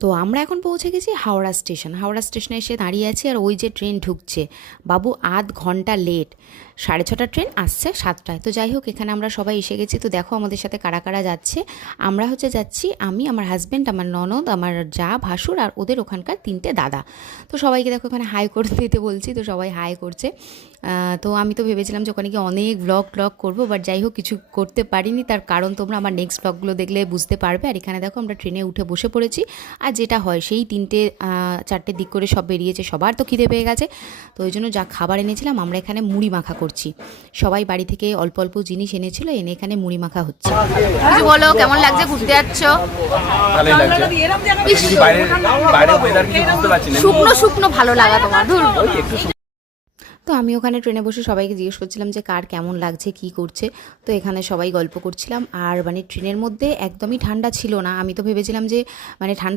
তো আমরা এখন পৌঁছে গেছি হাওড়া স্টেশন। হাওড়া স্টেশনে এসে দাঁড়িয়ে আছি, আর ওই যে ট্রেন ঢুকছে, বাবু আধ ঘন্টা লেট। 6:30 ট্রেন আসছে 7টায়। তো যাই হোক, এখানে আমরা সবাই এসে গেছি। তো দেখো আমাদের সাথে কারা কারা যাচ্ছে। আমরা যাচ্ছি, আমি, আমার হাজব্যান্ড, আমার ননদ, আমার যা ভাসুর, আর ওদের ওখানকার 3টে দাদা। তো সবাইকে দেখো এখানে হাই করে দিতে বলছি, তো সবাই হাই করছে। তো আমি তো ভেবেছিলাম যে ওখানে গিয়ে অনেক ব্লগ করবো, বাট যাই হোক কিছু করতে পারিনি। তার কারণ তোমরা আমার নেক্সট ব্লগগুলো দেখলে বুঝতে পারবে। আর এখানে দেখো আমরা ট্রেনে উঠে বসে পড়েছি। আর যেটা হয়, সেই 3টে 4টের দিক করে সব বেরিয়েছে, সবার তো খিদে পেয়ে গেছে। তো ওই জন্য যা খাবার এনেছিলাম, আমরা এখানে মুড়ি মাখা করছি। সবাই বাড়ি থেকে অল্প অল্প জিনিস এনেছিল, এনে এখানে মুড়ি মাখা হচ্ছে। কিছু বলো, কেমন লাগছে ঘুরতে যাচ্ছ? শুকনো শুকনো ভালো লাগা তোমার? তো আমি ওখানে ট্রেনে বসে সবাইকে জিজ্ঞেস করছিলাম যে কার কেমন লাগছে, কি করছে। তো এখানে সবাই গল্প করছিলাম। আর মানে ট্রেনের মধ্যে একদমই ঠান্ডা ছিল না। আমি তো ভেবেছিলাম যে মানে ঠান্ডা